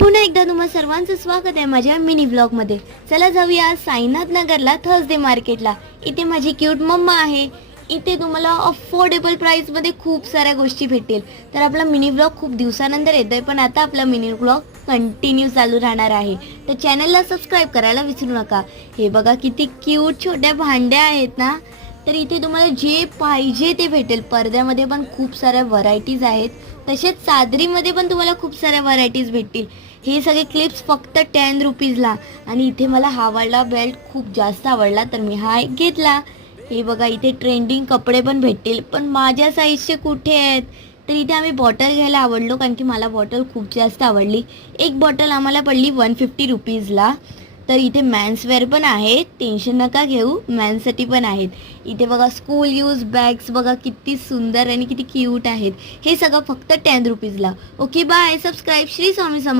पुन्हा एकदा तुम्हा सर्वांचं स्वागत आहे माझ्या मिनी ब्लॉग मध्ये। चला जाऊया साईनाथ नगरला थर्सडे मार्केटला। इथे माझी क्यूट मम्मा आहे। इथे तुम्हाला अफोर्डेबल प्राइस मध्ये खूप साऱ्या गोष्टी भेटेल। तर आपला मिनी ब्लॉग खूप दिवसानंतर येतोय, पण आता आपला मिनी ब्लॉग कंटिन्यू चालू राहणार आहे। तर चॅनलला सबस्क्राइब करायला विसरू नका। हे बघा किती क्यूट छोट्या भांड्या आहेत ना। तर इथे तुम्हाला जे पाहिजे ते भेटेल। पडद्यामध्ये पण खूप साऱ्या व्हरायटीज आहेत, तसेच चादरीमध्ये पण तुम्हाला खूप साऱ्या व्हरायटीज भेटतील। हे सगळे क्लिप्स फक्त 10 रुपीजला। आणि इथे मला हा वाला बेल्ट खूप जास्त आवडला, तर मी हा एक घेतला। हे बघा इथे ट्रेंडिंग कपडे पण भेटतील, पण माझ्या साईजचे कुठे आहेत। तर इथे आम्ही बॉटल घ्यायला आवडलो, कारण की मला बॉटल खूप जास्त आवडली। एक बॉटल आम्हाला पडली 150 रुपीजला। तर इथे मेन्सवेअर पण आहे, टेन्शन नका घेऊ, मेन्ससाठी पण आहेत। इथे बघा स्कूल यूज बॅग्स बघा किती सुंदर आणि किती क्यूट आहेत। हे सगळं फक्त 10 रुपीजला। Okay bye, subscribe. Shri Swami समर्थ।